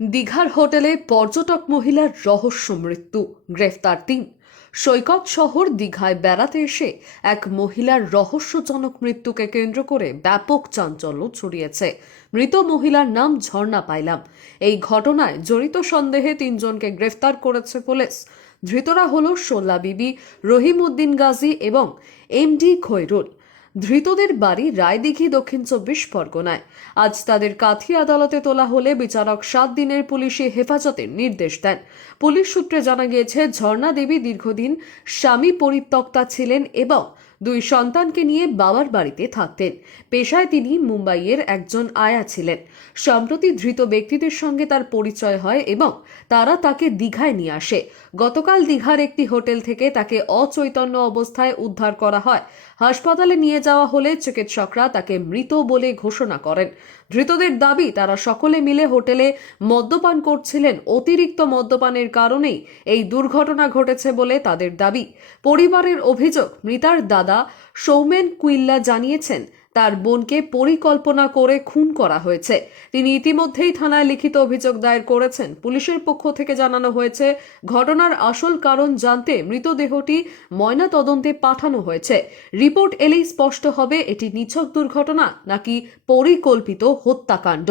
দীঘার হোটেলে পর্যটক মহিলার রহস্য মৃত্যু, গ্রেফতার তিন। সৈকত শহর দীঘায় বেড়াতে এসে এক মহিলার রহস্যজনক মৃত্যুকে কেন্দ্র করে ব্যাপক চাঞ্চল্য ছড়িয়েছে। মৃত মহিলার নাম ঝর্ণা পাইলাম। এই ঘটনায় জড়িত সন্দেহে তিনজনকে গ্রেফতার করেছে পুলিশ। ধৃতরা হল সোল্লা বিবি রহিম উদ্দিন গাজী এবং এমডি খৈরুল। ধৃতদের বাড়ি রায়দিঘি দক্ষিণ চব্বিশ পরগনায়। আজ তাদের কাথি আদালতে তোলা হলে বিচারক সাত দিনের পুলিশি হেফাজতের নির্দেশ দেন। পুলিশ সূত্রে জানা গিয়েছে, ঝর্ণা দেবী দীর্ঘদিন স্বামী পরিত্যক্তা ছিলেন এবং দুই সন্তানকে নিয়ে বাবার বাড়িতে থাকতেন। পেশায় তিনি মুম্বাইয়ের একজন আয়া ছিলেন। সম্প্রতি ধৃত ব্যক্তিদের সঙ্গে তার পরিচয় হয় এবং তারা তাকে দীঘায় নিয়ে আসে। গতকাল দীঘার একটি হোটেল থেকে তাকে অচৈতন্য অবস্থায় উদ্ধার করা হয়। হাসপাতালে নিয়ে যাওয়া হলে চিকিৎসকরা তাকে মৃত বলে ঘোষণা করেন। ধৃতদের দাবি, তারা সকলে মিলে হোটেলে মদ্যপান করছিলেন। অতিরিক্ত মদ্যপানের কারণেই এই দুর্ঘটনা ঘটেছে বলে তাদের দাবি। পরিবারের অভিযোগ, মৃতার দাদা সৌমেন কুইল্লা জানিয়েছেন, তার বোনকে পরিকল্পনা করে খুন করা হয়েছে। তিনি ইতিমধ্যেই থানায় লিখিত অভিযোগ দায়ের করেছেন। পুলিশের পক্ষ থেকে জানানো হয়েছে, ঘটনার আসল কারণ জানতে মৃতদেহটি ময়না তদন্তে পাঠানো হয়েছে। রিপোর্ট এলেই স্পষ্ট হবে, এটি নিছক দুর্ঘটনা নাকি পরিকল্পিত হত্যাকাণ্ড।